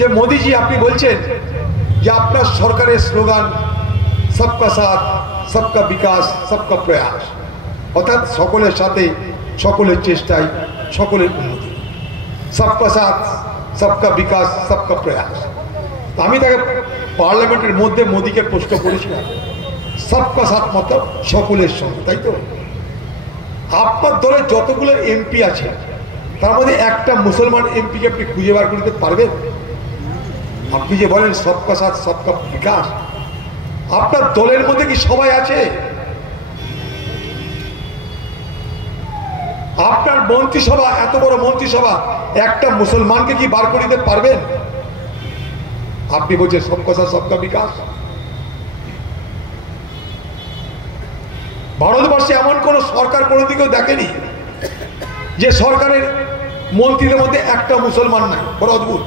যে মোদিজি আপনি বলছেন যে আপনার সরকারের স্লোগান সবকা সাথ সবকা বিকাশ সবকা প্রয়াস, অর্থাৎ সকলের সাথে সকলের চেষ্টায় সকলের উন্নতি, সবকা সাথ সবকা বিকাশ সবকা প্রয়াস। আমি তাকে পার্লামেন্টের মধ্যে মোদিকে প্রশ্ন করেছিলাম সবকা সাথ মতলব সকলের সঙ্গে, তাই তো? আপনার দলে যতগুলো এমপি আছে তার মধ্যে একটা মুসলমান এমপিকে আপনি খুঁজে বার করতে পারবেন? আপনি যে বলেন সবকা সাথ সবকা বিকাশ, আপনার দলের মধ্যে কি সবাই আছে? আপনার মন্ত্রিসভা, এত বড় মন্ত্রিসভা, একটা মুসলমানকে কি বার করে দিতে পারবেন? আপনি বলছেন সবকা সাথ সবকা বিকাশ। ভারতবর্ষে এমন কোন সরকার কোনো দিকেও দেখেনি যে সরকারের মন্ত্রীদের মধ্যে একটা মুসলমান নাই। বড় অদ্ভুত।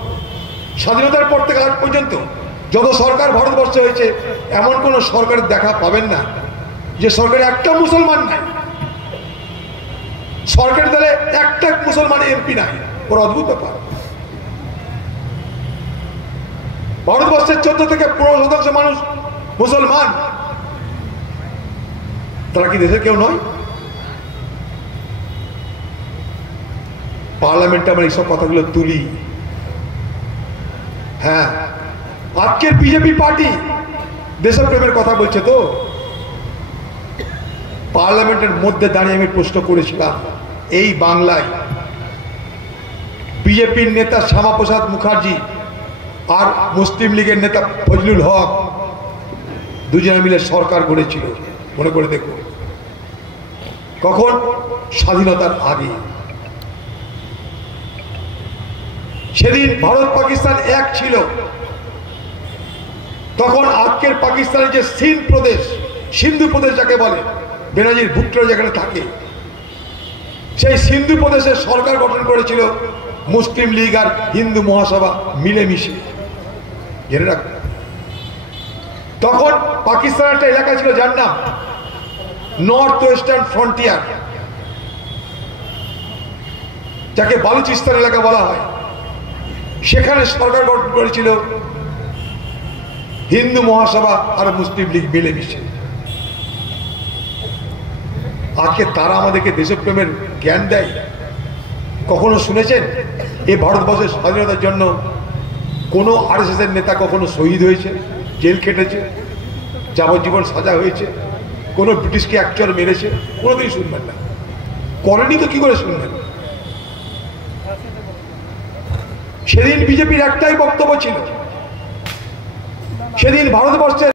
স্বাধীনতার পর থেকে আজ পর্যন্ত যত সরকার ভারতবর্ষে হয়েছে এমন কোন সরকারের দেখা পাবেন না যে সরকারে একটা মুসলমান নাই, সরকার দলে একটা মুসলমান এমপি নাই। বড় অদ্ভুত ব্যাপার। ভারতবর্ষের 14 থেকে 15% মানুষ মুসলমান, তারা কি দেশের কেউ নয়? পার্লামেন্টে আমরা এইসব কথাগুলো তুলি। হ্যাঁ, আজকের বিজেপি পার্টি দেশপ্রেমের কথা বলছে তো। পার্লামেন্টের মধ্যে দাঁড়িয়ে আমি প্রশ্ন করেছিলাম, এই বাংলায় বিজেপির নেতা শ্যামাপ্রসাদ মুখার্জি আর মুসলিম লীগের নেতা ফজলুল হক দুজনে মিলে সরকার গড়েছিল, মনে করে দেখো। কখন? স্বাধীনতার আগে। সেদিন ভারত পাকিস্তান এক ছিল। তখন আজকের পাকিস্তানের যে সিন্ধ প্রদেশ, সিন্ধু প্রদেশ যাকে বলে, বেনাজির ভুট্টো যেখানে থাকে, সেই সিন্ধু প্রদেশের সরকার গঠন করেছিল মুসলিম লীগ আর হিন্দু মহাসভা মিলেমিশে। জেনে রাখ। তখন পাকিস্তানের একটা এলাকা ছিল যার নাম নর্থ ওয়েস্টার্ন ফ্রন্টিয়ার, যাকে বালুচিস্তান এলাকা বলা হয়। সেখানে সরকার গঠন করেছিল হিন্দু মহাসভা আর মুসলিম লীগ মিলেমিশে। আজকে তারা আমাদেরকে দেশপ্রেমের জ্ঞান দেয়। কখনো শুনেছেন এই ভারতবর্ষের স্বাধীনতার জন্য কোন আরএসএস এর নেতা কখনো শহীদ হয়েছে, জেল খেটেছে, যাবজ্জীবন সাজা হয়েছে, কোন ব্রিটিশকে একচর মেরেছে? কোনোদিন শুনবেন না। করেনি তো কি করে শুনবেন? সেদিন বিজেপির একটাই বক্তব্য ছিল, সেদিন ভারতবর্ষের